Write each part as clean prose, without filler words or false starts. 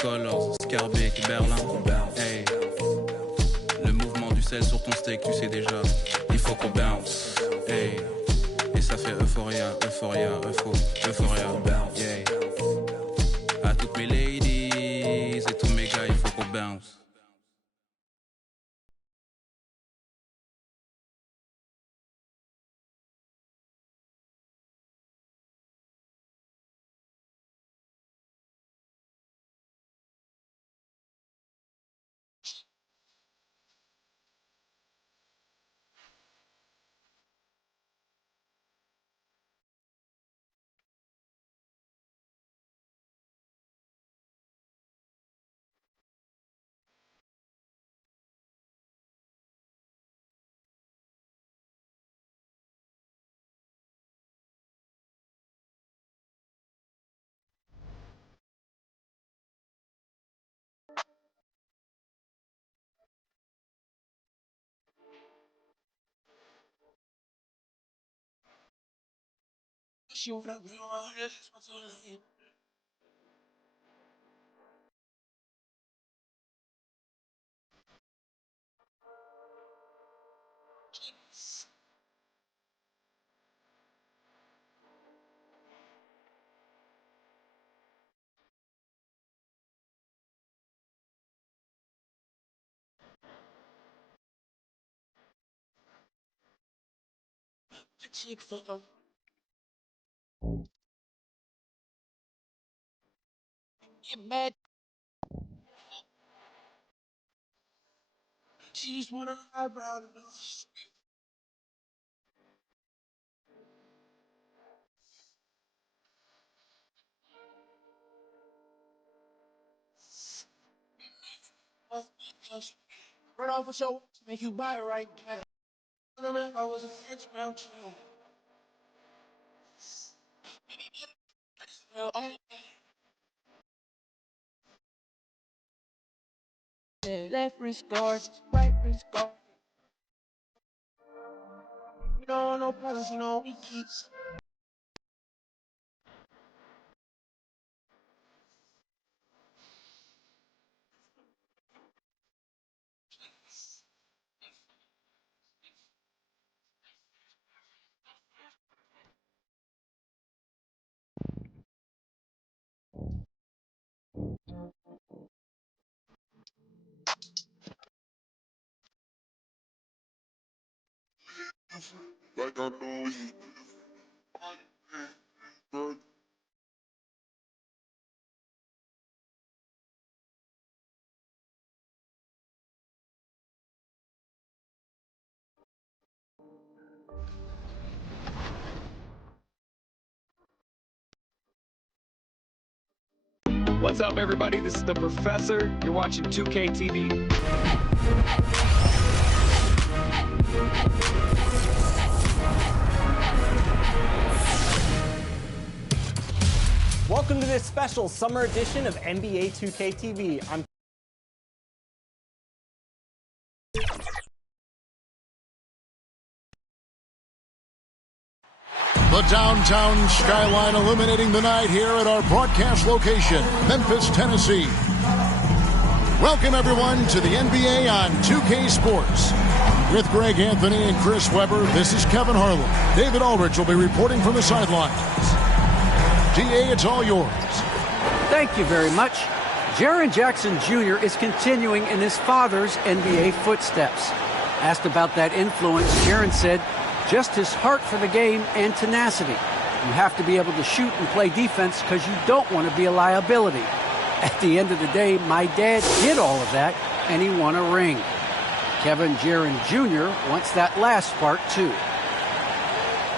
Colors, Scarbeck, Berlin. Hey. Le mouvement du sel sur ton steak, tu sais déjà. Il faut qu'on bounce. Hey. Et ça fait euphoria, euphoria, euphoria. Yeah. À toutes mes ladies et tous mes gars, il faut qu'on bounce. Get mad. She just want her eyebrow to know. Run off a show to make you buy it right now. I remember if I was a first round too. Left wrist guard, right wrist guard. You know, no problems, you know, we keep. Like I know you. What's up, everybody? This is the Professor. You're watching 2K TV. Welcome to this special summer edition of NBA 2K TV. I'm The downtown skyline illuminating the night here at our broadcast location, Memphis, Tennessee. Welcome, everyone, to the NBA on 2K Sports. With Greg Anthony and Chris Webber, this is Kevin Harlan. David Aldridge will be reporting from the sidelines. DA, it's all yours. Thank you very much. Jaren Jackson Jr. is continuing in his father's NBA footsteps. Asked about that influence, Jaren said, just his heart for the game and tenacity. You have to be able to shoot and play defense because you don't want to be a liability. At the end of the day, my dad did all of that, and he won a ring. Kevin Jaren Jr. wants that last part, too.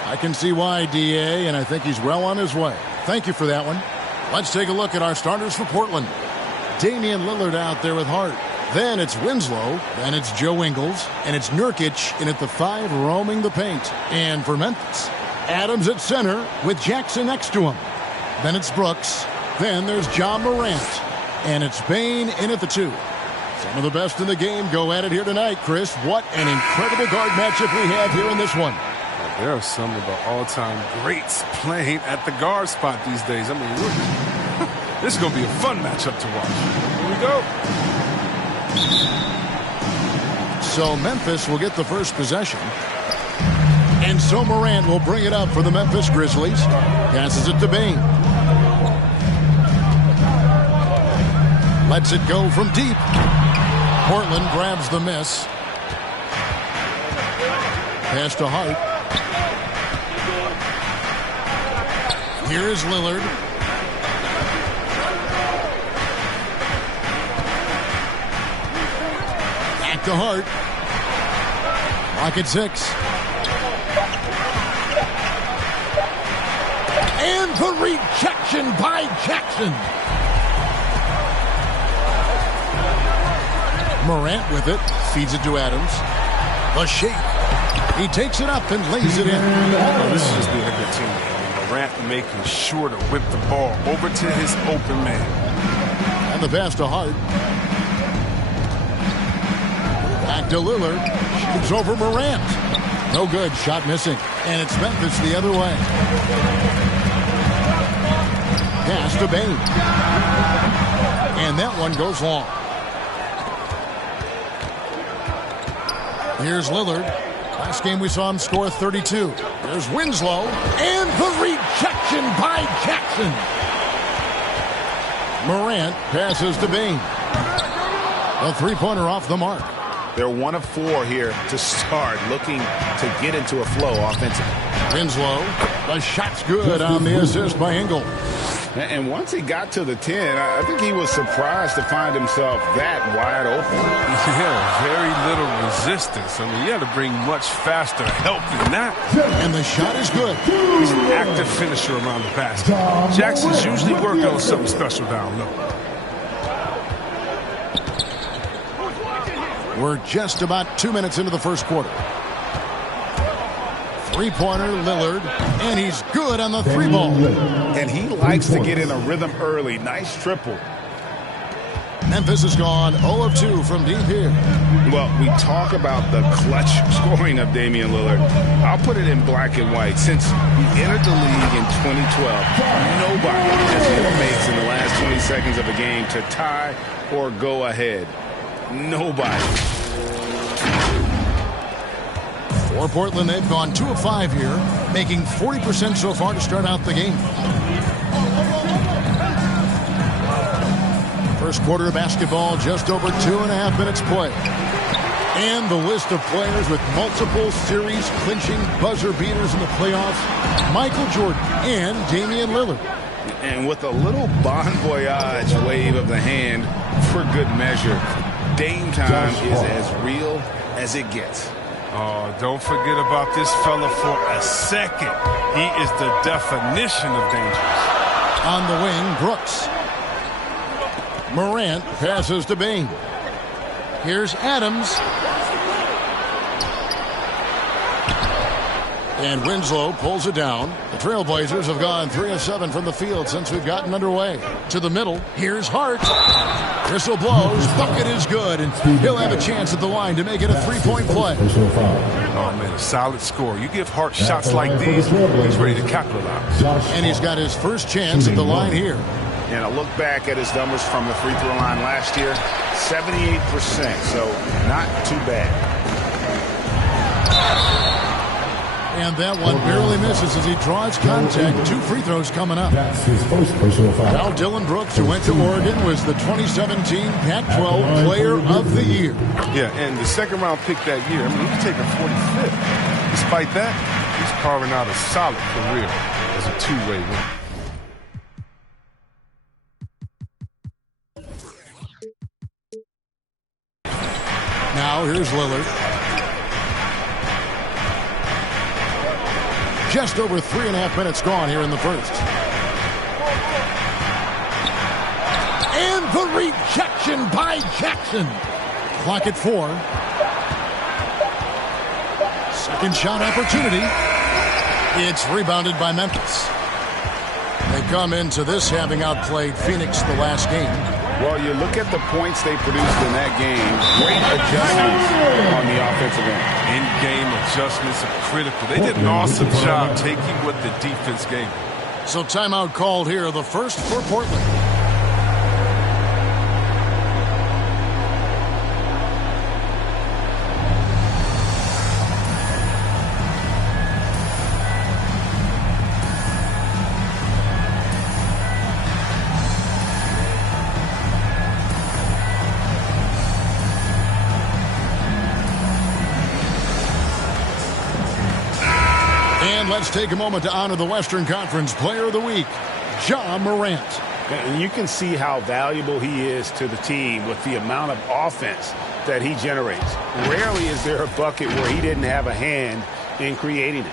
I can see why, DA, and I think he's well on his way. Thank you for that one. Let's take a look at our starters for Portland. Damian Lillard out there with Hart. Then it's Winslow, then it's Joe Ingles, and it's Nurkic in at the 5 roaming the paint. And for Memphis, Adams at center with Jackson next to him. Then it's Brooks. Then there's John Morant. And it's Bane in at the 2. Some of the best in the game go at it here tonight, Chris. What an incredible guard matchup we have here in this one. There are some of the all-time greats playing at the guard spot these days. I mean, This is going to be a fun matchup to watch. Here we go. So Memphis will get the first possession. And so Morant will bring it up for the Memphis Grizzlies. Passes it to Bain. Lets it go from deep. Portland grabs the miss. Pass to Hart. Here is Lillard. Back to Hart. Lock at 6. And the rejection by Jackson. Morant with it. Feeds it to Adams. The shake. He takes it up and lays it in. Oh, this is just being a good team. Morant making sure to whip the ball over to his open man. And the pass to Hart. Back to Lillard. Shoots over Morant. No good. Shot missing. And it's Memphis the other way. Pass to Bain. And that one goes long. Here's Lillard. Last game we saw him score 32. There's Winslow. And the rejection by Jackson. Morant passes to Bain. A three-pointer off the mark. They're 1 of 4 here to start, looking to get into a flow offensively. Winslow. The shot's good on the assist by Engel. And once he got to the 10, I think he was surprised to find himself that wide open. Yeah, very little resistance. I mean, you got to bring much faster help than that. And the shot is good. He's an active finisher around the basket. Jackson's usually working on something special down low. We're just about 2 minutes into the first quarter. Three-pointer, Lillard, and he's good on the three ball. And he likes to get in a rhythm early. Nice triple. Memphis has gone 0 of 2 from deep here. Well, we talk about the clutch scoring of Damian Lillard. I'll put it in black and white. Since he entered the league in 2012, nobody has more makes in the last 20 seconds of a game to tie or go ahead. Nobody. For Portland, they've gone 2 of 5 here, making 40% so far to start out the game. First quarter of basketball, just over 2.5 minutes play. And the list of players with multiple series clinching buzzer beaters in the playoffs, Michael Jordan and Damian Lillard. And with a little bon voyage wave of the hand for good measure, Dame time is as real as it gets. Oh, don't forget about this fella for a second. He is the definition of dangerous. On the wing, Brooks. Morant passes to Bain. Here's Adams. And Winslow pulls it down. The Trailblazers have gone 3 of 7 from the field since we've gotten underway. To the middle, here's Hart. Whistle blows, bucket is good, and he'll have a chance at the line to make it a three-point play. Oh, man, a solid score. You give Hart shots like these, he's ready to capitalize. And he's got his first chance at the line here. And a look back at his numbers from the free throw line last year, 78%, so not too bad. And that one barely misses as he draws contact. 2 free throws coming up. That's his first personal foul. Now Dylan Brooks, who went to Oregon, was the 2017 Pac-12 Player of the Year. Yeah, and the second-round pick that year, I mean, he's taking 45th. Despite that, he's carving out a solid career as a two-way winner. Now here's Lillard. Just over 3.5 minutes gone here in the first. And the rejection by Jackson. Clock at 4. Second shot opportunity. It's rebounded by Memphis. They come into this having outplayed Phoenix the last game. Well, you look at the points they produced in that game. Great adjustments on the offensive end. In-game adjustments are critical. They did an awesome job taking what the defense gave them. So timeout called here, the first for Portland. Let's take a moment to honor the Western Conference Player of the Week, Ja Morant. And you can see how valuable he is to the team with the amount of offense that he generates. Rarely is there a bucket where he didn't have a hand in creating it.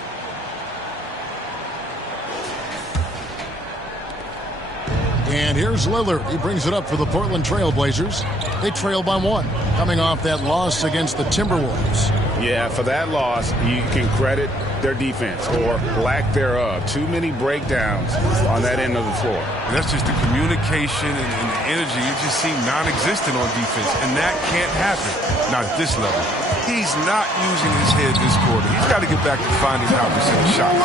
And here's Lillard. He brings it up for the Portland Trail Blazers. They trail by 1, coming off that loss against the Timberwolves. Yeah, for that loss, you can credit their defense or lack thereof. Too many breakdowns on that end of the floor. And that's just the communication and the energy. It just seemed non-existent on defense, and that can't happen. Not at this level. He's not using his head this quarter. He's got to get back to finding how to set shots.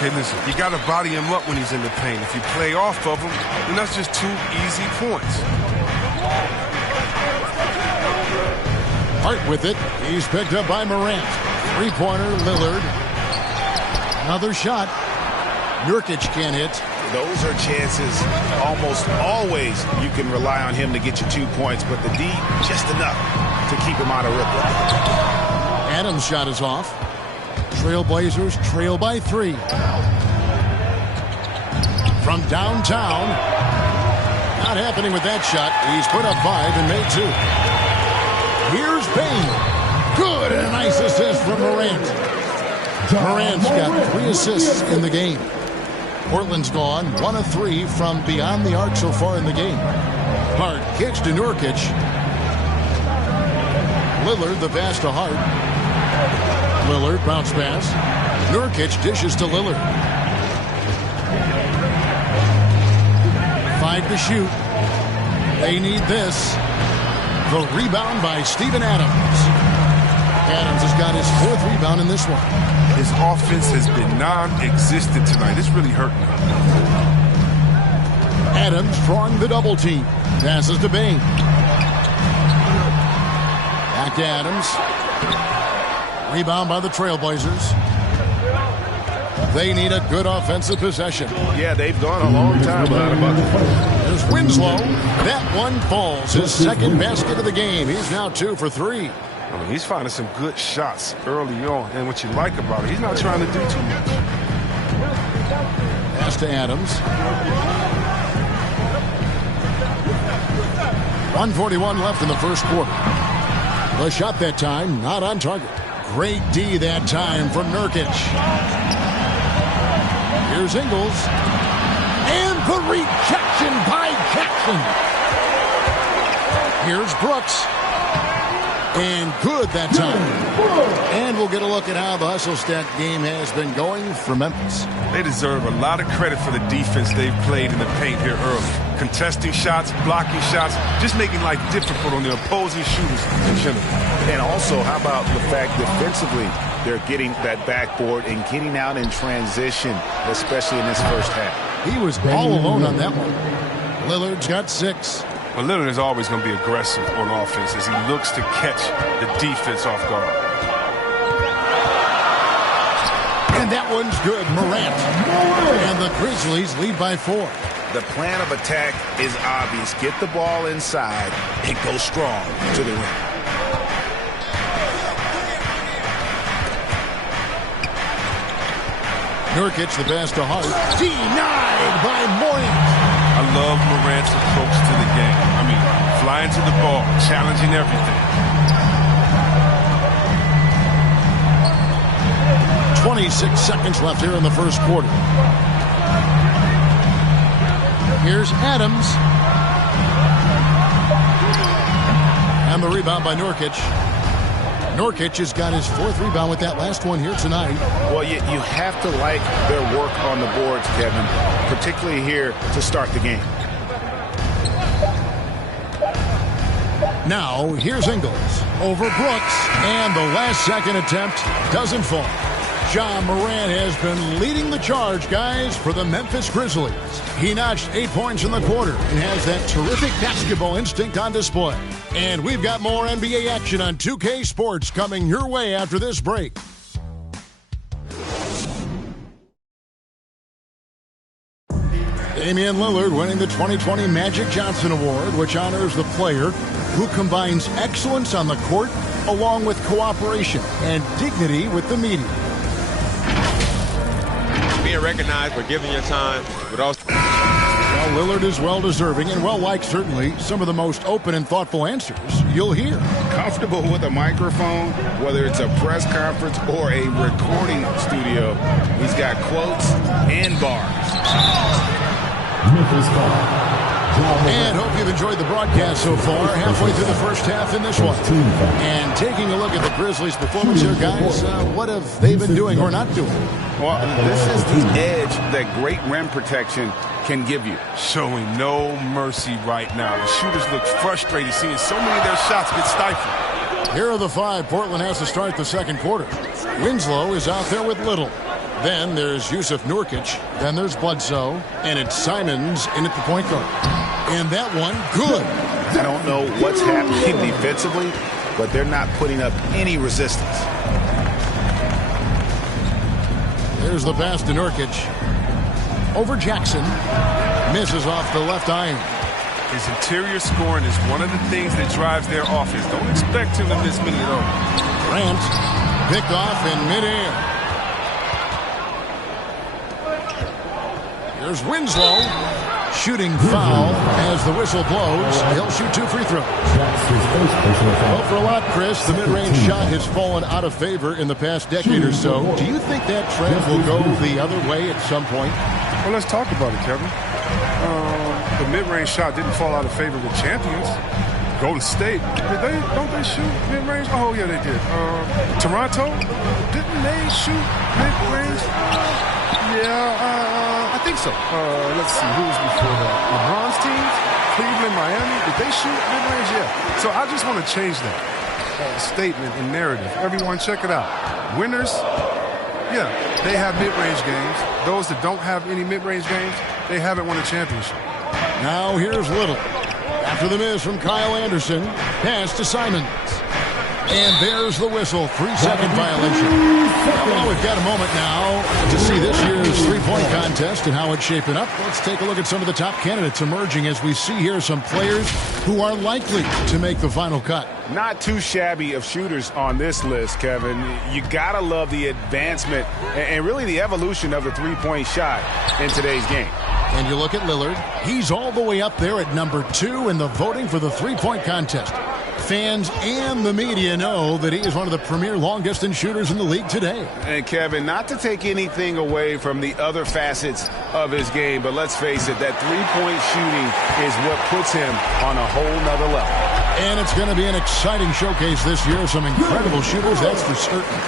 Okay, listen, you got to body him up when he's in the paint. If you play off of him, then that's just 2 easy points. Hart with it. He's picked up by Morant. Three-pointer, Lillard. Another shot. Nurkic can't hit. Those are chances almost always you can rely on him to get you 2 points, but the D, just enough to keep him out of ripple. Adams' shot is off. Trailblazers trail by 3. From downtown. Not happening with that shot. He's put up 5 and made 2. Here's Payne. Good, and a nice assist from Morant. Morant's got 3 assists in the game. Portland's gone 1 of 3 from beyond the arc so far in the game. Hart kicks to Nurkic. Lillard the pass to Hart. Lillard bounce pass. Nurkic dishes to Lillard. 5 to shoot. They need this. The rebound by Steven Adams. Adams has got his 4th rebound in this one. His offense has been non-existent tonight. It's really hurting him. Adams drawing the double team. Passes to Bain. Back to Adams. Rebound by the Trailblazers. They need a good offensive possession. Yeah, they've gone a long time without a bucket. There's Winslow. That one falls. His 2nd basket of the game. He's now 2 for 3. I mean, he's finding some good shots early on. And what you like about it, he's not trying to do too much. Pass to Adams. 1:41 left in the first quarter. The shot that time, not on target. Great D that time from Nurkic. Here's Ingles. And the rejection by Jackson. Here's Brooks. And good that time. And we'll get a look at how the hustle stat game has been going for Memphis. They deserve a lot of credit for the defense they've played in the paint here early. Contesting shots, blocking shots, just making life difficult on the opposing shooters in general. And also, how about the fact defensively, they're getting that backboard and getting out in transition, especially in this first half. He was all alone on that one. Lillard's got 6. Well, Lillard is always going to be aggressive on offense as he looks to catch the defense off guard. And that one's good, Morant. And the Grizzlies lead by 4. The plan of attack is obvious. Get the ball inside and go strong to the rim. Nurkic the pass to Hart. Denied by Morant. I love Morant's approach to the game. I mean, flying to the ball, challenging everything. 26 seconds left here in the first quarter. Here's Adams. And the rebound by Nurkic. Nurkic has got his 4th rebound with that last one here tonight. Well, you have to like their work on the boards, Kevin, particularly here to start the game. Now, here's Ingles over Brooks, and the last second attempt doesn't fall. Ja Morant has been leading the charge, guys, for the Memphis Grizzlies. He notched 8 points in the quarter and has that terrific basketball instinct on display. And we've got more NBA action on 2K Sports coming your way after this break. Damian Lillard winning the 2020 Magic Johnson Award, which honors the player who combines excellence on the court along with cooperation and dignity with the media. being recognized for giving your time, but also... Well, Lillard is well-deserving and well-liked, certainly. Some of the most open and thoughtful answers you'll hear. Comfortable with a microphone, whether it's a press conference or a recording studio. He's got quotes and bars. And hope you've enjoyed the broadcast so far. Halfway through the first half in this one. And taking a look at the Grizzlies' performance here, guys, what have they been doing or not doing? Well, this is the edge that great rim protection can give you. Showing no mercy right now. The shooters look frustrated seeing so many of their shots get stifled. Here are the five Portland has to start the second quarter. Winslow is out there with Little. Then there's Yusuf Nurkic. Then there's Bledsoe. And it's Simons in at the point guard. And that one, good. I don't know what's happening defensively, but they're not putting up any resistance. There's the pass to Nurkic. Over Jackson. Misses off the left iron. His interior scoring is one of the things that drives their offense. Don't expect him to miss many at all. Grant picked off in midair. There's Winslow. Shooting foul as the whistle blows. He'll shoot 2 free throws. Well, for a lot, Chris, the mid-range shot has fallen out of favor in the past decade or so. Do you think that trend will go the other way at some point? Well, let's talk about it, Kevin. The mid-range shot didn't fall out of favor with champions. Golden State, don't they shoot mid-range? Oh, yeah, they did. Toronto, didn't they shoot mid-range? Yeah, I think so. Let's see, who was before that? LeBron's teams, Cleveland, Miami, did they shoot mid-range? Yeah. So I just want to change that statement and narrative. Everyone, check it out. Winners, yeah, they have mid-range games. Those that don't have any mid-range games, they haven't won a championship. Now here's Little. After the miss from Kyle Anderson, pass to Simons. And there's the whistle, 3-second violation. Well, we've got a moment now to see this year's three-point contest and how it's shaping up. Let's take a look at some of the top candidates emerging as we see here some players who are likely to make the final cut. Not too shabby of shooters on this list, Kevin. You gotta love the advancement and really the evolution of the three-point shot in today's game. And you look at Lillard, he's all the way up there at number 2 in the voting for the three-point contest. Fans and the media know that he is one of the premier long-distance shooters in the league today. And Kevin, not to take anything away from the other facets of his game, but let's face it, that three-point shooting is what puts him on a whole nother level. And it's going to be an exciting showcase this year. Some incredible shooters, that's for certain.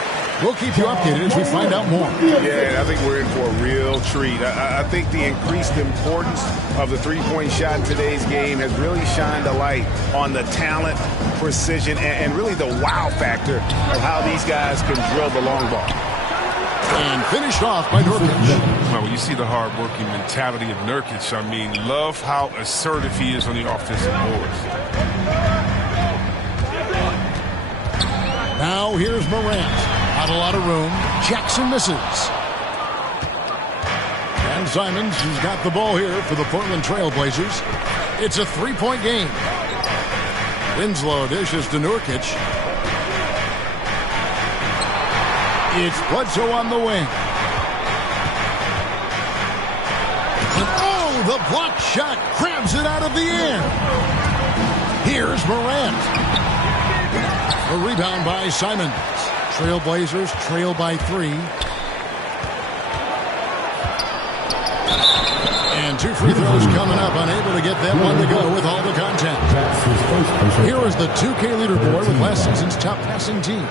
We'll keep you updated as we find out more. Yeah, I think we're in for a real treat. I think the increased importance of the three-point shot in today's game has really shined a light on the talent, precision, and really the wow factor of how these guys can drill the long ball. And finished off by Nurkic. Well, when you see the hard-working mentality of Nurkic, I mean, love how assertive he is on the offensive boards. Now here's Morant. Not a lot of room. Jackson misses. And Simons has got the ball here for the Portland Trail Blazers. It's a three-point game. Winslow dishes to Nurkic. It's Bledsoe on the wing. And oh, the block shot grabs it out of the air. Here's Morant. A rebound by Simons. Trailblazers trail by 3. And 2 free throws coming up, unable to get that one to go with all the contact. Here is the 2K leaderboard with last season's top passing teams.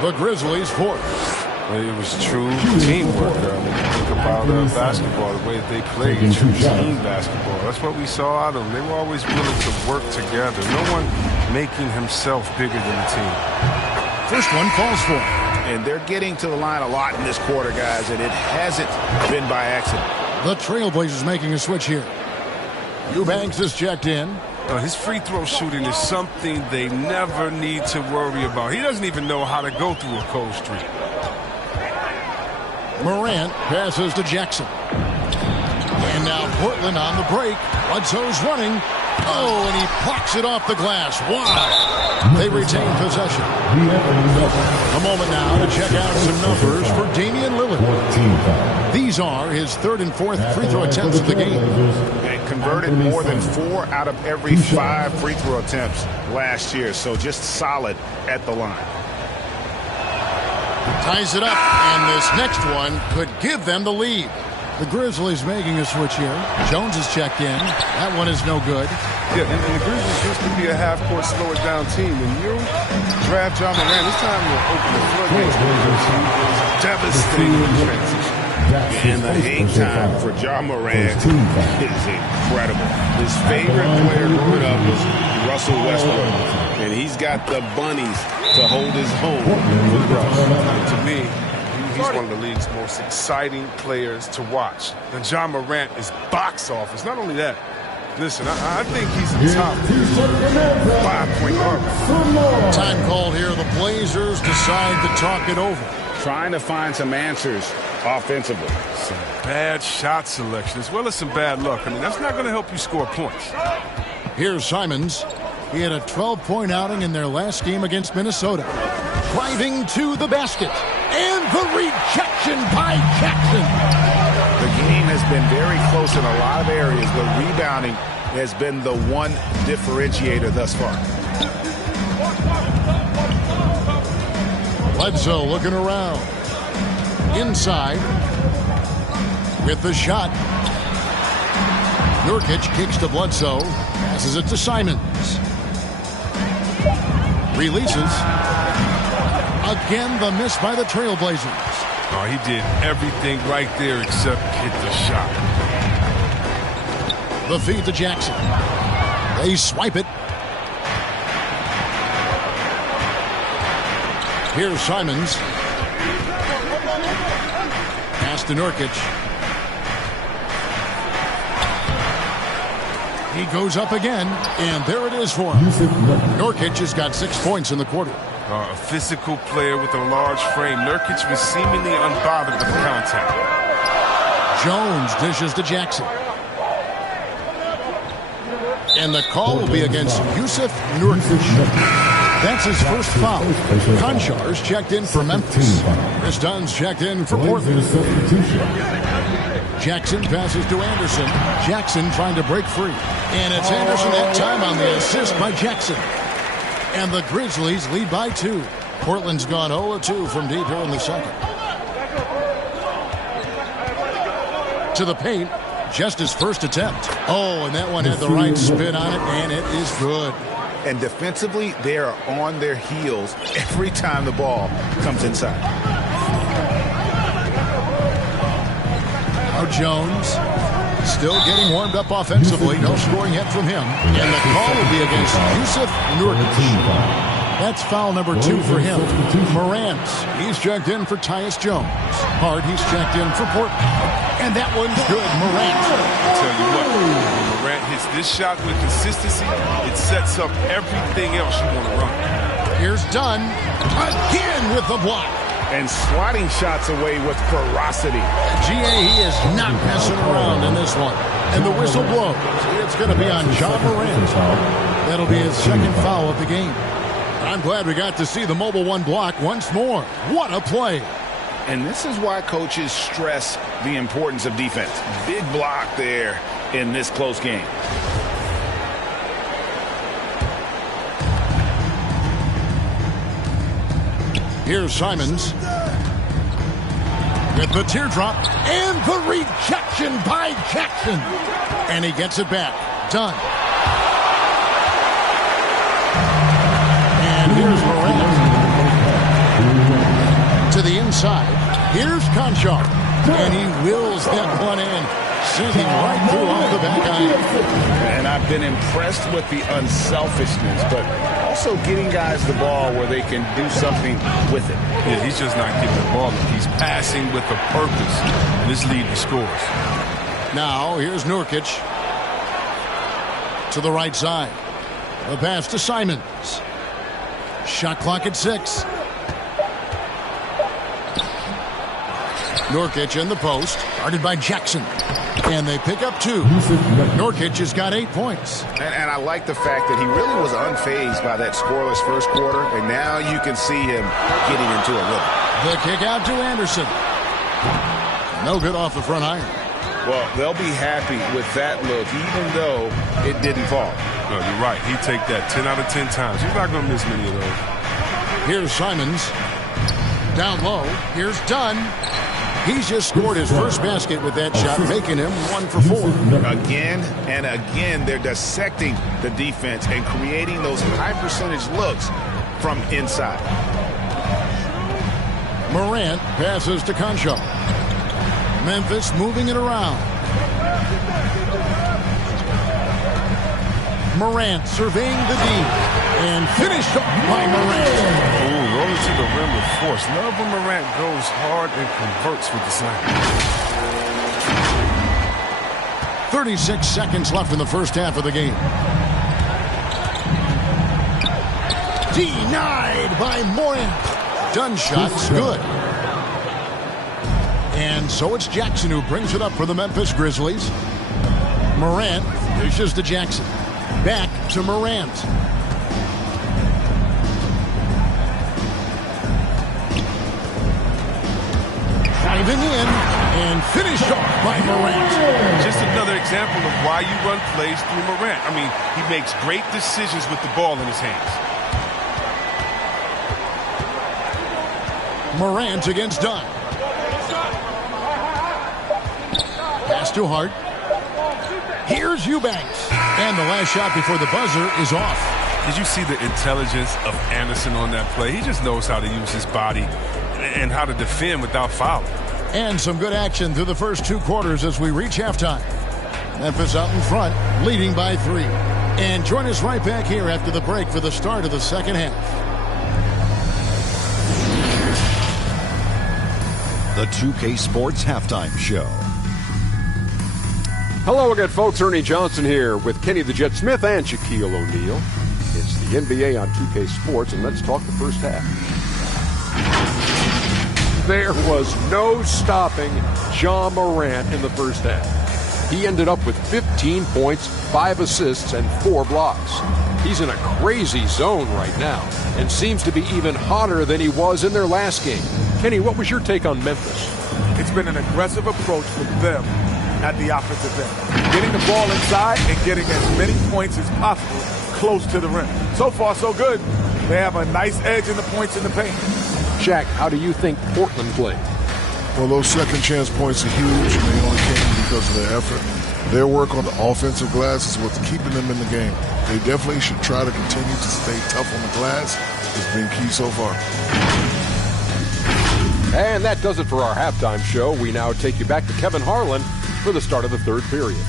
The Grizzlies 4th. It was true teamwork. I mean, think about basketball, the way they played, true team basketball. That's what we saw out of them. They were always willing to work together. No one making himself bigger than the team. First one falls for him. And they're getting to the line a lot in this quarter, guys, and it hasn't been by accident. The Trailblazers making a switch here. Eubanks is checked in. His free throw shooting is something they never need to worry about. He doesn't even know how to go through a cold streak. Morant passes to Jackson. And now Portland on the break. Bledsoe's running. Oh, and he plucks it off the glass. Wow. They retain possession. A moment now to check out some numbers for Damian Lillard. These are his third and fourth free throw attempts of the game. And converted more than 4 out of every 5 free throw attempts last year. So just solid at the line. Ties it up, and this next one could give them the lead. The Grizzlies making a switch here. Jones is checked in. That one is no good. Yeah, and the Grizzlies used to be a half-court, slow-it-down team. When you draft John Moran, it's time to open the floodgates. Devastating transition. And the hang time for John Moran is incredible. His favorite player growing up was Russell Westbrook, and he's got the bunnies to hold his own with Russ. To me, he's one of the league's most exciting players to watch. And John Morant is box office. Not only that, listen, I think he's a top 5-point guard. Time called here. The Blazers decide to talk it over. Trying to find some answers offensively. Some bad shot selection as well as some bad luck. I mean, that's not going to help you score points. Here's Simons. He had a 12-point outing in their last game against Minnesota. Driving to the basket. And the rejection by Jackson. The game has been very close in a lot of areas, but rebounding has been the one differentiator thus far. Bledsoe looking around. Inside. With the shot. Nurkic kicks to Bledsoe. Passes it to Simons. Releases. Again, the miss by the Trailblazers. Oh, he did everything right there except hit the shot. The feed to Jackson. They swipe it. Here's Simons. Pass to Nurkic. He goes up again, and there it is for him. Nurkic has got 6 points in the quarter. A physical player with a large frame. Nurkic was seemingly unbothered with the contact. Jones dishes to Jackson. And the call will be against Yusuf Nurkic. That's his first foul. Konchar's checked in for Memphis. Chris Dunn's checked in for Portland. Jackson passes to Anderson. Jackson trying to break free. And it's Anderson that time on the assist by Jackson. And the Grizzlies lead by 2. Portland's gone 0-2 from deep here in the second. To the paint, just his first attempt. Oh, and that one had the right spin on it, and it is good. And defensively, they are on their heels every time the ball comes inside. Now Jones still getting warmed up offensively. No scoring yet from him. And the call will be against Yusuf Nurkic. That's foul number 2 for him. Morant, he's checked in for Tyus Jones. Hart, he's checked in for Portland. And that one's good, Morant. I'll tell you what, when Morant hits this shot with consistency, it sets up everything else you want to run. Here's Dunn, again with the block. And swatting shots away with ferocity. He is not messing around in this one. And the whistle blows. It's going to be on John Morant. That'll be his second foul of the game. I'm glad we got to see the mobile one block once more. What a play. And this is why coaches stress the importance of defense. Big block there in this close game. Here's Simons. With the teardrop and the rejection by Jackson. And he gets it back. Done. And here's Morant. To the inside. Here's Konchar. And he wills that one in. Sending right through off the back iron. And I've been impressed with the unselfishness, but also getting guys the ball where they can do something with it. Yeah, he's just not getting the ball. He's passing with a purpose, and this lead the scores. Now, here's Nurkic. To the right side. The pass to Simons. Shot clock at 6. Nurkic in the post, guarded by Jackson. And they pick up 2. Nurkic has got 8 points. And I like the fact that he really was unfazed by that scoreless first quarter, and now you can see him getting into a rhythm. The kick out to Anderson. No good off the front iron. Well, they'll be happy with that look, even though it didn't fall. No, you're right. He'd take that 10 out of 10 times. He's not going to miss many of those. Here's Simons. Down low. Here's Dunn. He's just scored his first basket with that shot, making him 1 for 4. Again and again, they're dissecting the defense and creating those high-percentage looks from inside. Morant passes to Concho. Memphis moving it around. Morant surveying the D. And finished off by Morant. Ooh, rolling to the rim with force. Love when Morant goes hard and converts with the slam. 36 seconds left in the first half of the game. Denied by Morant. Dunn shot's good. And so it's Jackson who brings it up for the Memphis Grizzlies. Morant dishes to Jackson. Back to Morant. Driving in and finished off by Morant. Just another example of why you run plays through Morant. I mean, he makes great decisions with the ball in his hands. Morant against Dunn. Pass to Hart. Here's Eubanks. And the last shot before the buzzer is off. Did you see the intelligence of Anderson on that play? He just knows how to use his body and how to defend without fouling. And some good action through the first 2 quarters as we reach halftime. Memphis out in front, leading by 3. And join us right back here after the break for the start of the second half. The 2K Sports Halftime Show. Hello again, folks. Ernie Johnson here with Kenny the Jet Smith and Shaquille O'Neal. It's the NBA on 2K Sports, and let's talk the first half. There was no stopping Ja Morant in the first half. He ended up with 15 points, 5 assists, and 4 blocks. He's in a crazy zone right now and seems to be even hotter than he was in their last game. Kenny, what was your take on Memphis? It's been an aggressive approach for them at the offensive end. Getting the ball inside and getting as many points as possible close to the rim. So far, so good. They have a nice edge in the points in the paint. Shaq, how do you think Portland played? Well, those second chance points are huge, and they only came because of their effort. Their work on the offensive glass is what's keeping them in the game. They definitely should try to continue to stay tough on the glass. It's been key so far. And that does it for our halftime show. We now take you back to Kevin Harlan for the start of the third period.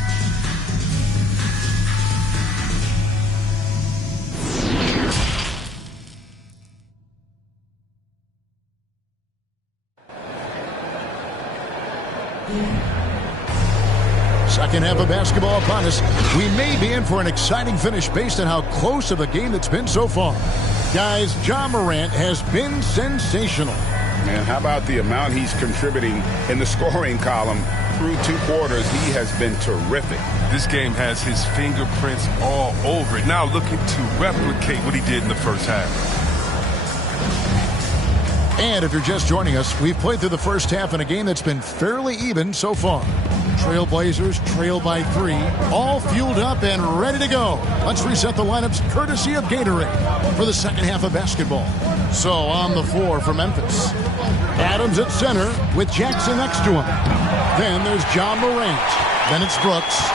Second half of basketball upon us. We may be in for an exciting finish based on how close of a game it's been so far. Guys, Ja Morant has been sensational. Man, how about the amount he's contributing in the scoring column through 2 quarters? He has been terrific. This game has his fingerprints all over it. Now looking to replicate what he did in the first half. And if you're just joining us, we've played through the first half in a game that's been fairly even so far. Trailblazers trail by 3, all fueled up and ready to go. Let's reset the lineups courtesy of Gatorade for the second half of basketball. So on the floor for Memphis, Adams at center with Jackson next to him. Then there's Ja Morant. Then it's Brooks.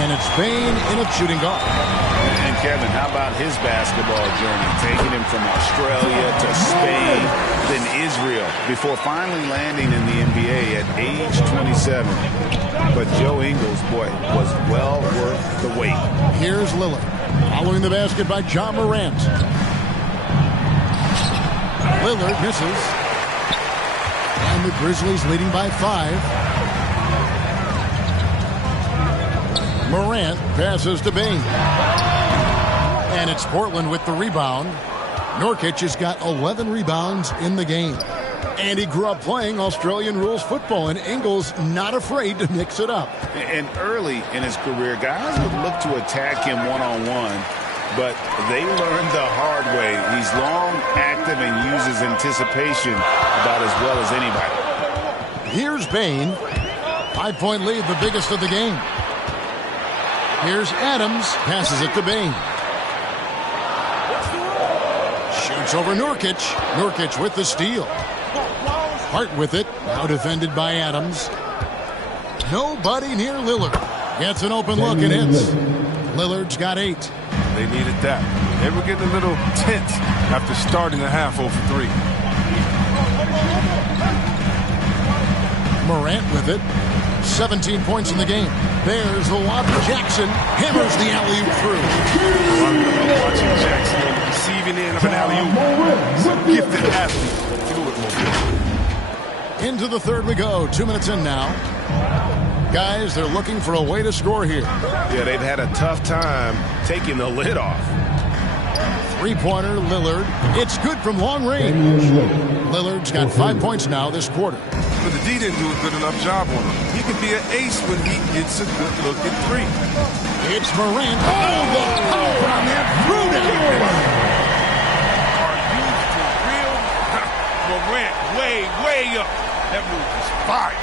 And it's Bane in a shooting guard. And Kevin, how about his basketball journey? Taking him from Australia to Spain, then Israel, before finally landing in the NBA at age 27. But Joe Ingles, boy, was well worth the wait. Here's Lillard, following the basket by Ja Morant. Lillard misses. And the Grizzlies leading by 5. Morant passes to Bane. And it's Portland with the rebound. Nurkic has got 11 rebounds in the game. And he grew up playing Australian rules football, and Ingles not afraid to mix it up. And early in his career, guys would look to attack him one-on-one, but they learned the hard way. He's long, active, and uses anticipation about as well as anybody. Here's Bain. 5-point lead, the biggest of the game. Here's Adams, passes it to Bain. Shoots over Nurkic. Nurkic with the steal. Hart with it, now defended by Adams. Nobody near Lillard. Gets an open look and hits. Lillard's got 8. They needed that. They were getting a little tense after starting the half 0 for 3. Morant with it. 17 points in the game. There's the lob. Jackson hammers the alley-oop through. I'm watching Jackson on the receiving end of an alley-oop. He's a gifted athlete. Do it more. Into the third we go. 2 minutes in now. Guys, they're looking for a way to score here. Yeah, they've had a tough time taking the lid off. Three-pointer, Lillard. It's good from long range. Lillard's got 5 points now this quarter. But the D didn't do a good enough job on him. He can be an ace when he gets a good look at 3. It's Morant. Oh, the power on that throw-down. Are you for real? Morant way up. That move is fire.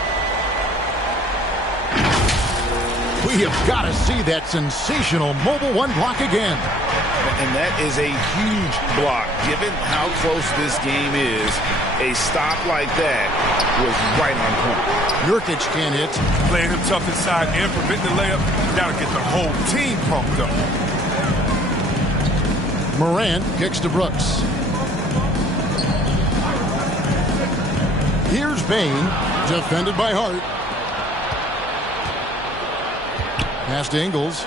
We have got to see that sensational mobile one block again. And that is a huge block. Given how close this game is, a stop like that was right on point. Nurkic can't hit. Playing him tough inside and preventing the layup. Got to get the whole team pumped up. Morant kicks to Brooks. Here's Bain, defended by Hart. Pass to Ingles.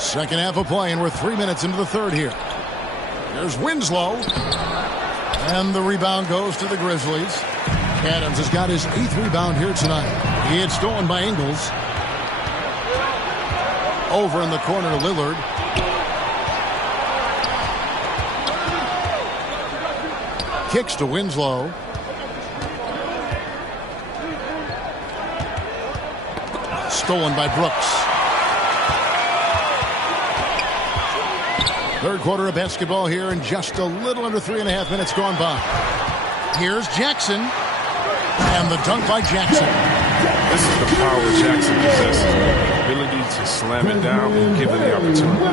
Second half of play, and we're 3 minutes into the third here. There's Winslow. And the rebound goes to the Grizzlies. Adams has got his 8th rebound here tonight. He had stolen by Ingles. Over in the corner, Lillard. Kicks to Winslow. Stolen by Brooks. Third quarter of basketball here, and just a little under 3.5 minutes gone by. Here's Jackson. And the dunk by Jackson. This is the power Jackson possesses. The ability to slam it down and give it the opportunity.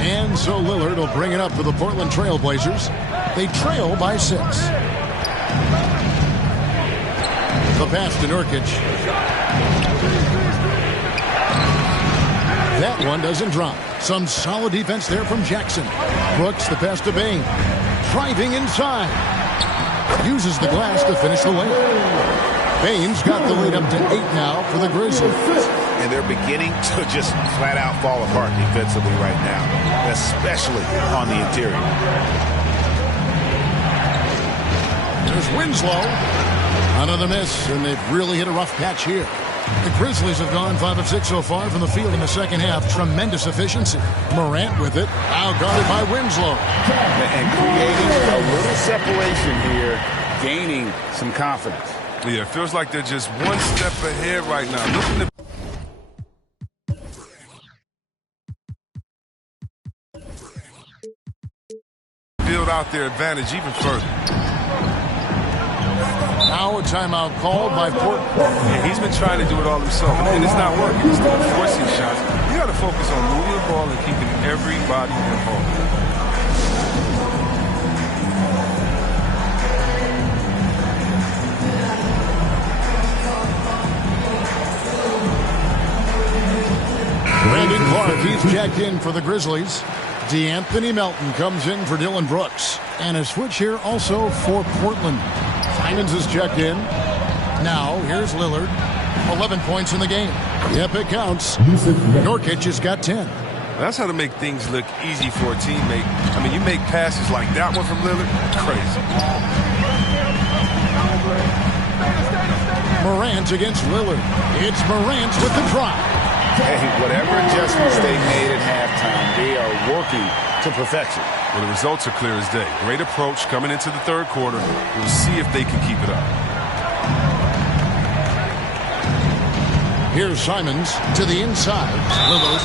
And so Lillard will bring it up for the Portland Trail Blazers. They trail by 6. The pass to Nurkic. That one doesn't drop. Some solid defense there from Jackson. Brooks, the pass to Bain. Driving inside. Uses the glass to finish the layup. Bain's got the lead up to 8 now for the Grizzlies. And they're beginning to just flat out fall apart defensively right now, especially on the interior. There's Winslow. Another miss, and they've really hit a rough patch here. The Grizzlies have gone 5 of 6 so far from the field in the second half. Tremendous efficiency. Morant with it, now guarded by Winslow. And creating a little separation here, gaining some confidence. Yeah, it feels like they're just one step ahead right now. Looking to build out their advantage even further. Now a timeout called by Portland. Yeah, he's been trying to do it all himself, and it's not working. He's still forcing shots. You got to focus on moving the ball and keeping everybody involved. Brandon Clark, he's checked in for the Grizzlies. DeAnthony Melton comes in for Dylan Brooks. And a switch here also for Portland. Simons is checked in. Now, here's Lillard. 11 points in the game. Yep, it counts. Nurkic has got 10. That's how to make things look easy for a teammate. I mean, you make passes like that one from Lillard, crazy. Morant against Lillard. It's Morant with the drive. Hey, whatever adjustments they made at halftime, they are working to perfection. Well, the results are clear as day. Great approach coming into the third quarter. We'll see if they can keep it up. Here's Simons to the inside. Lillard.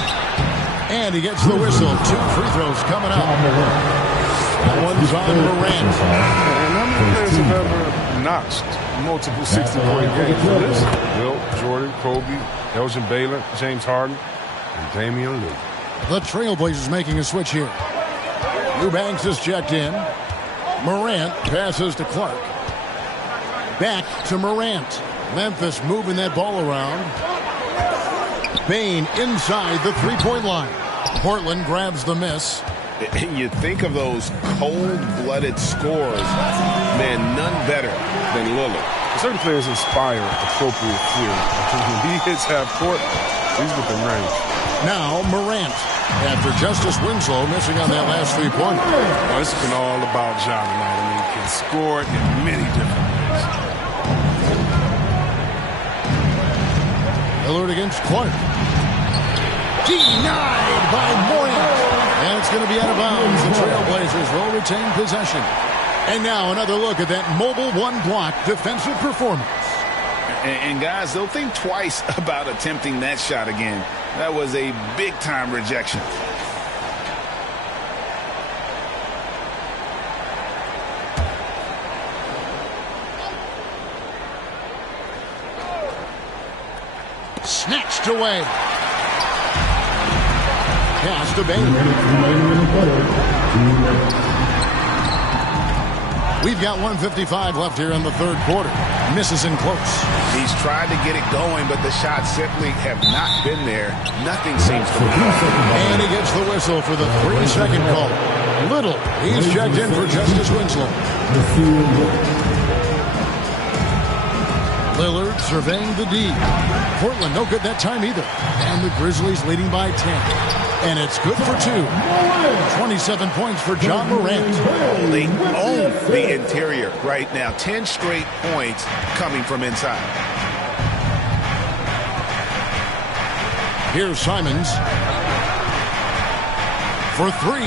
And he gets the whistle. 2 free throws coming up. That one's on Morant. And how many players have ever notched multiple 60-point games? This? Wilt, Jordan, Kobe, Elgin Baylor, James Harden, and Damian Lillard. The Trailblazers making a switch here. Eubanks is checked in. Morant passes to Clark. Back to Morant. Memphis moving that ball around. Bane inside the three-point line. Portland grabs the miss. You think of those cold-blooded scores, man, none better than Lillard. Certain players inspire appropriate fear. When he hits half court, he's within range. Now Morant, after Justice Winslow missing on that last three-pointer. Well, this has been all about John tonight. I mean, he can score in many different ways. Lillard against Clark. Denied by Morant. And it's going to be out of bounds. The Trailblazers will retain possession. And now another look at that mobile one-block defensive performance. And guys, they'll think twice about attempting that shot again. That was a big-time rejection. Snatched away. Pass to Bane. We've got 1:55 left here in the third quarter. Misses in close. He's tried to get it going, but the shots simply have not been there. Nothing seems to be. And he gets the whistle for the 3-second call. Little, he's checked in for Justice Winslow. Lillard surveying the D. Portland no good that time either. And the Grizzlies leading by 10. And it's good for 2. 27 points for John Morant. They own the interior right now. 10 straight points coming from inside. Here's Simons. For 3.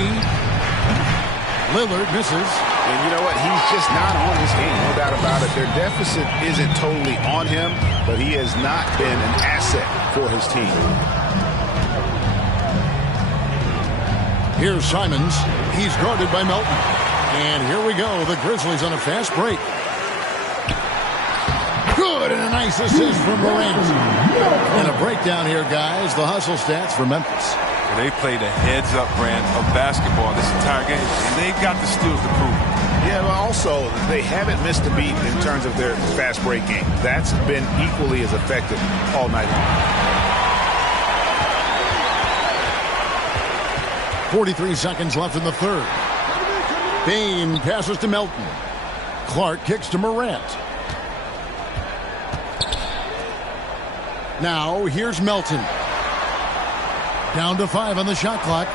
Lillard misses. And you know what? He's just not on his game, no doubt about it. Their deficit isn't totally on him, but he has not been an asset for his team. Here's Simons. He's guarded by Melton. And here we go. The Grizzlies on a fast break. Good, and a nice assist from Morant. And a breakdown here, guys. The hustle stats for Memphis. They played a heads-up brand of basketball this entire game, and they've got the steals to prove it. Yeah, but also, they haven't missed a beat in terms of their fast break game. That's been equally as effective all night long. 43 seconds left in the third. Bane passes to Melton. Clark kicks to Morant. Now, here's Melton. Down to 5 on the shot clock.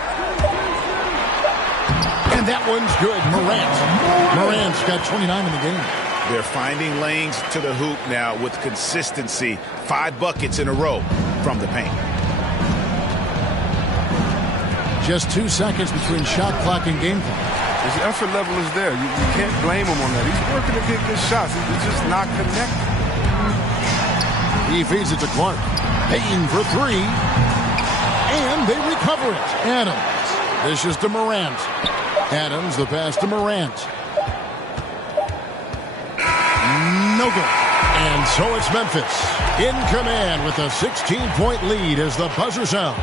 And that one's good. Morant's got 29 in the game. They're finding lanes to the hoop now with consistency. 5 buckets in a row from the paint. Just 2 seconds between shot clock and game clock. His effort level is there. You can't blame him on that. He's working to get good shots. He's just not connected. He feeds it to Clark. Payton for 3. And they recover it. Adams. This is to Morant. Adams, the pass to Morant. No good. And so it's Memphis in command with a 16-point lead as the buzzer sounds.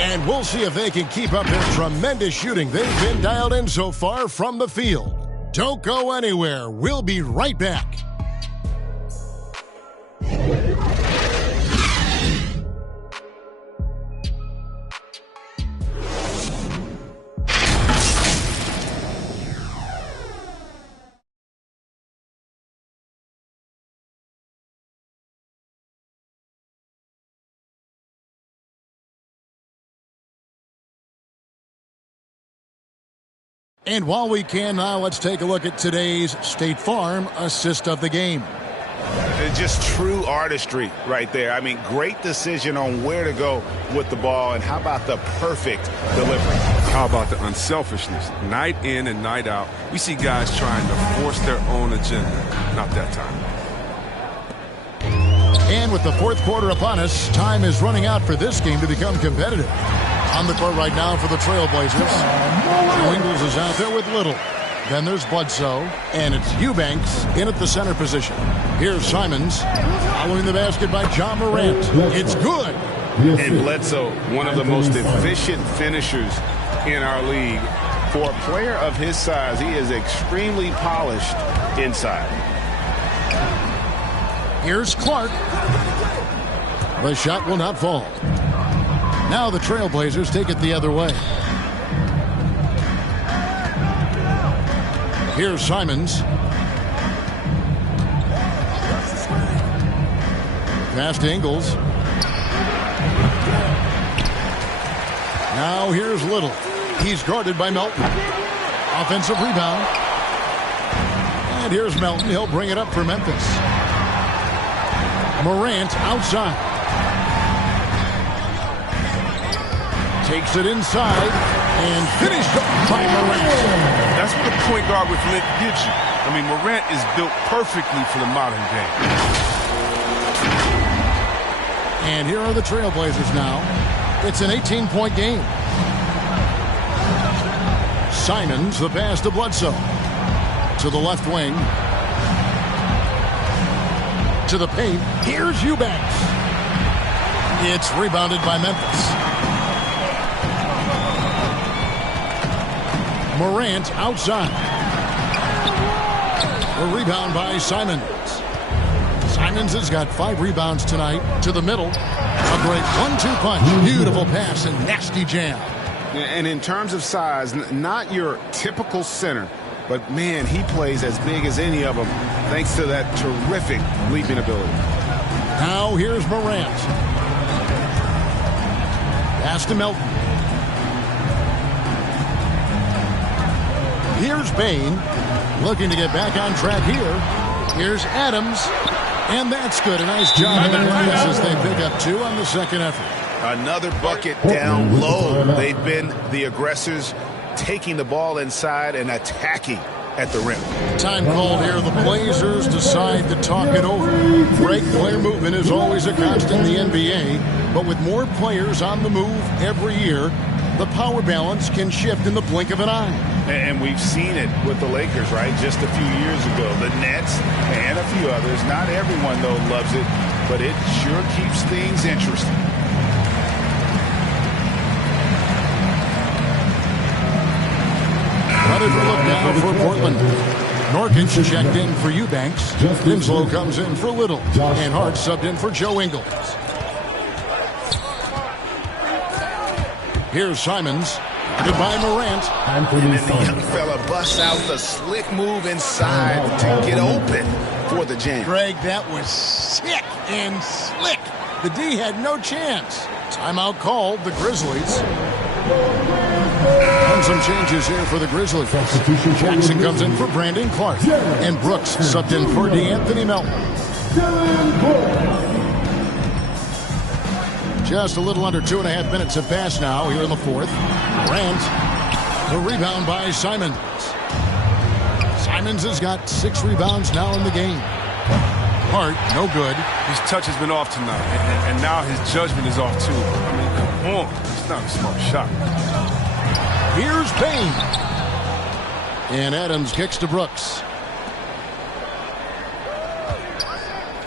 And we'll see if they can keep up this tremendous shooting they've been dialed in so far from the field. Don't go anywhere. We'll be right back. And while we can now, let's take a look at today's State Farm assist of the game. and just true artistry right there. I mean, great decision on where to go with the ball, and how about the perfect delivery? How about the unselfishness? Night in and night out, we see guys trying to force their own agenda. Not that time. And with the fourth quarter upon us, time is running out for this game to become competitive. On the court right now for the Trailblazers. Ingles is out there with Little. Then there's Bledsoe, and it's Eubanks in at the center position. Here's Simons, following the basket by John Morant. It's good. And Bledsoe, one of the most efficient finishers in our league. For a player of his size, he is extremely polished inside. Here's Clark. The shot will not fall. Now the Trailblazers take it the other way. Here's Simons. Pass to Ingles. Now here's Little. He's guarded by Melton. Offensive rebound. And here's Melton. He'll bring it up for Memphis. Morant outside. Takes it inside and finished by Morant. That's what a point guard with length gives you. I mean, Morant is built perfectly for the modern game. And here are the Trailblazers now. It's an 18-point game. Simons, the pass to Bledsoe. To the left wing. To the paint. Here's Eubanks. It's rebounded by Memphis. Morant outside. A rebound by Simons. Simons has got 5 rebounds tonight. To the middle. A great 1-2 punch. Beautiful pass and nasty jam. And in terms of size, not your typical center, but man, he plays as big as any of them thanks to that terrific leaping ability. Now here's Morant. Pass to Melton. Here's Bain, looking to get back on track here. Here's Adams, and that's good. A nice job in the glass as they pick up 2 on the second effort. Another bucket down low. They've been the aggressors, taking the ball inside and attacking at the rim. Time called here. The Blazers decide to talk it over. Break player movement is always a constant in the NBA, but with more players on the move every year, the power balance can shift in the blink of an eye. And we've seen it with the Lakers, right? Just a few years ago. The Nets and a few others. Not everyone, though, loves it, but it sure keeps things interesting. Another look now for Portland. Norkic checked in for Eubanks. Winslow comes in for Little. And Hart subbed in for Joe Ingles. Here's Simons. Goodbye, Morant. And then the young fella busts out the slick move inside to get open for the jam. Greg, that was sick and slick. The D had no chance. Timeout called, the Grizzlies. And some changes here for the Grizzlies. Jackson comes in for Brandon Clark. And Brooks subbed in for DeAnthony Melton. Just a little under 2.5 minutes have passed now here in the fourth. Morant, the rebound by Simons. Simons has got 6 rebounds now in the game. Hart, no good. His touch has been off tonight, and now his judgment is off too. I mean, come on. It's not a smart shot. Here's Bain. And Adams kicks to Brooks.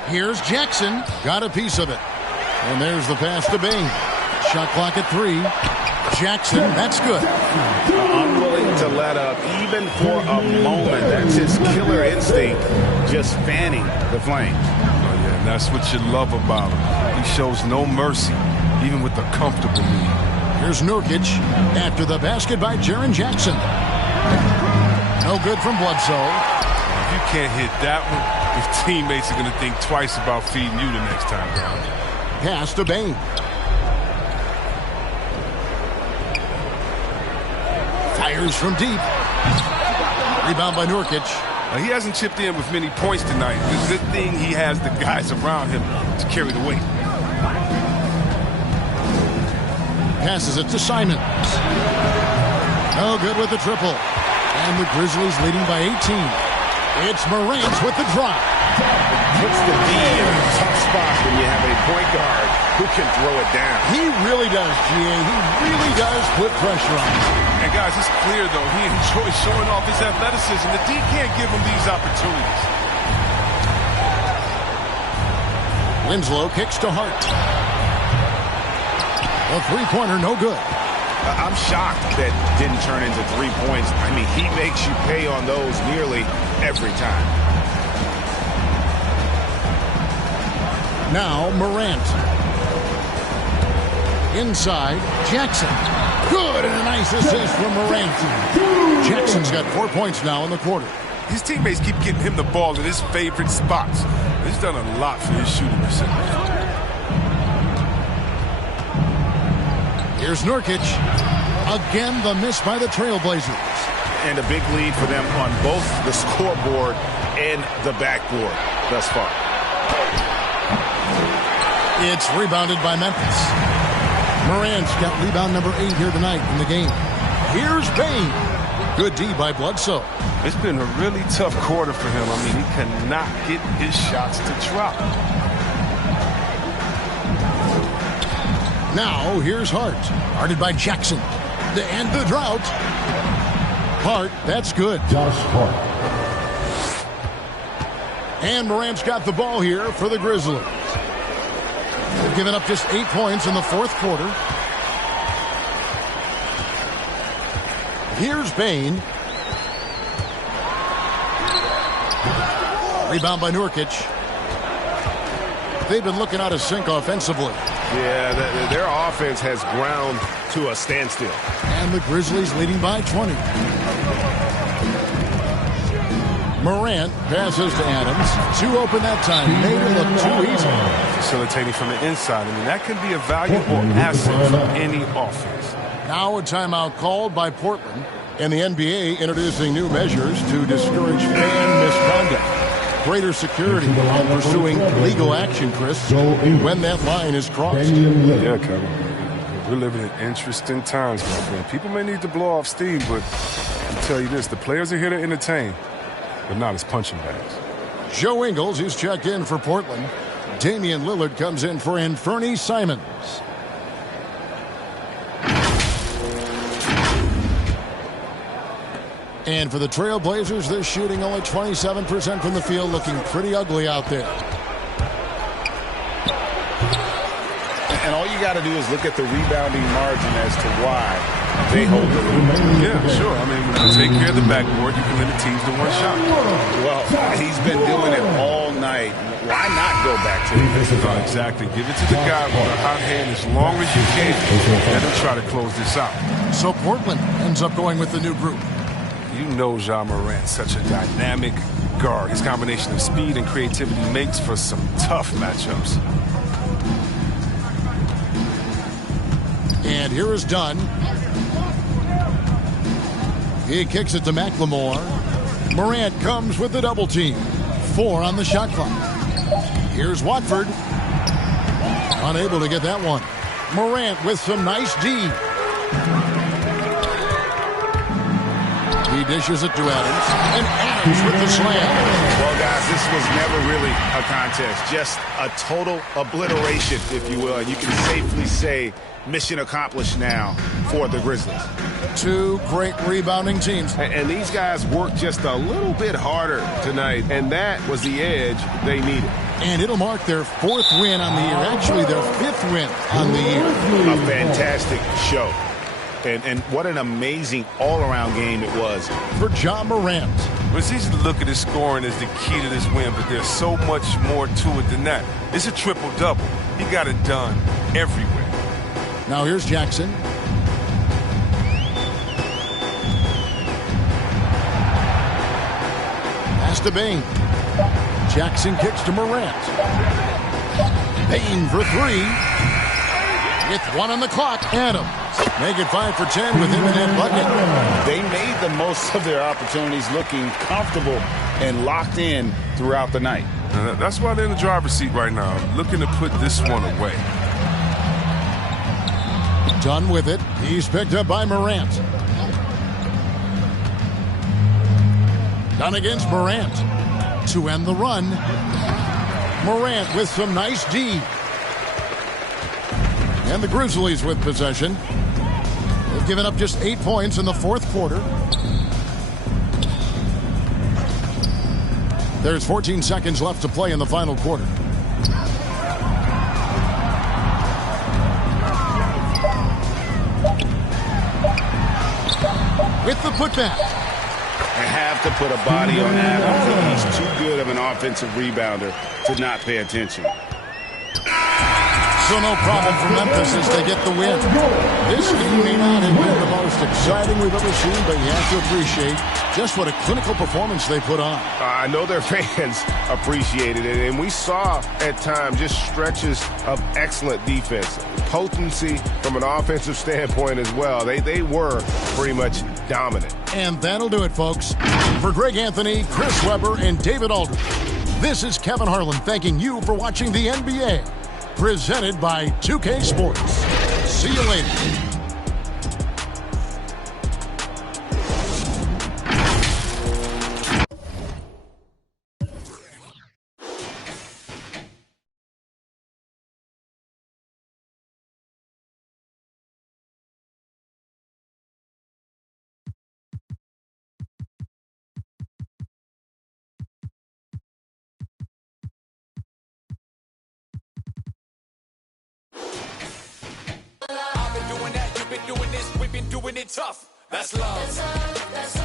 Here's Jackson. Got a piece of it. And there's the pass to Bain. Shot clock at 3. Jackson, that's good. Unwilling to let up even for a moment. That's his killer instinct, just fanning the flame. Oh, yeah, and that's what you love about him. He shows no mercy, even with a comfortable lead. Here's Nurkic after the basket by Jaren Jackson. No good from Bledsoe. If you can't hit that one, your teammates are going to think twice about feeding you the next time down. Pass to Bain. Fires from deep. Rebound by Nurkic. He hasn't chipped in with many points tonight. The good thing he has the guys around him to carry the weight. Passes it to Simons. No good with the triple. And the Grizzlies leading by 18. It's Morant with the drop. Puts the D in a tough spot when you have a point guard who can throw it down. He really does, G.A. He really does put pressure on him. And guys, it's clear, though, he enjoys showing off his athleticism. The D can't give him these opportunities. Winslow kicks to Hart. A three-pointer, no good. I'm shocked that didn't turn into 3 points. I mean, he makes you pay on those nearly every time. Now Morant. Inside, Jackson. Good, and a nice assist from Morant. Jackson's got 4 points now in the quarter. His teammates keep getting him the ball in his favorite spots. He's done a lot for his shooting percentage. Here's Nurkic. Again, the miss by the Trailblazers. And a big lead for them on both the scoreboard and the backboard thus far. It's rebounded by Memphis. Morant's got rebound number 8 here tonight in the game. Here's Payne. Good D by Bledsoe. It's been a really tough quarter for him. I mean, he cannot get his shots to drop. Now, here's Hart. Guarded by Jackson. To end the drought. Hart, that's good. Josh Hart. And Morant's got the ball here for the Grizzlies. They've given up just 8 points in the fourth quarter. Here's Payne. Rebound by Nurkic. They've been looking out of sync offensively. Yeah, their offense has ground to a standstill. And the Grizzlies leading by 20. Morant passes to Adams. Too open that time. Made it look too easy. Facilitating from the inside. I mean, that can be a valuable asset for any offense. Now a timeout called by Portland. And the NBA introducing new measures to discourage fan misconduct. Greater security and pursuing legal action, Chris, when that line is crossed. Yeah, Kevin. We're living in interesting times, my friend. People may need to blow off steam, but I'll tell you this, the players are here to entertain, but not as punching bags. Joe Ingles is checked in for Portland. Damian Lillard comes in for Anfernee Simons. And for the Trailblazers, they're shooting only 27% from the field, looking pretty ugly out there. And all you got to do is look at the rebounding margin as to why they hold the lead. Yeah, sure. I mean, when you take care of the backboard, you can limit teams to one shot. Well, he's been doing it all night. Why not go back to it? Exactly. Give it to the guy with a hot hand as long as you can. Let him try to close this out. So Portland ends up going with the new group. You know Ja Morant, such a dynamic guard. His combination of speed and creativity makes for some tough matchups. And here is Dunn. He kicks it to McLemore. Morant comes with the double team. 4 on the shot clock. Here's Watford. Unable to get that one. Morant with some nice D. He dishes it to Adams. And Adams with the slam. Well, guys, this was never really a contest. Just a total obliteration, if you will. And you can safely say mission accomplished now for the Grizzlies. 2 great rebounding teams. And these guys worked just a little bit harder tonight. And that was the edge they needed. And it'll mark their 4th win on the year. Actually, their 5th win on the year. A fantastic show. And what an amazing all-around game it was for Ja Morant. Well, it's easy to look at his scoring as the key to this win, but there's so much more to it than that. It's a triple-double. He got it done everywhere. Now here's Jackson. Pass to Bain. Jackson kicks to Morant. Bain for 3. With 1 on the clock, Adams. Make it 5 for 10 with him in that bucket. They made the most of their opportunities, looking comfortable and locked in throughout the night. That's why they're in the driver's seat right now, looking to put this one away. Done with it. He's picked up by Morant. Done against Morant. To end the run. Morant with some nice D. And the Grizzlies with possession. They've given up just 8 points in the fourth quarter. There's 14 seconds left to play in the final quarter. With the putback. They have to put a body on Adams. He's too good of an offensive rebounder to not pay attention. So no problem for Memphis as they get the win. This game may not have been the most exciting we've ever seen, but you have to appreciate just what a clinical performance they put on. I know their fans appreciated it, and we saw at times just stretches of excellent defense. Potency from an offensive standpoint as well. They were pretty much dominant. And that'll do it, folks. For Greg Anthony, Chris Webber, and David Aldridge, this is Kevin Harlan thanking you for watching the NBA. Presented by 2K Sports. See you later. Doing it tough. That's love.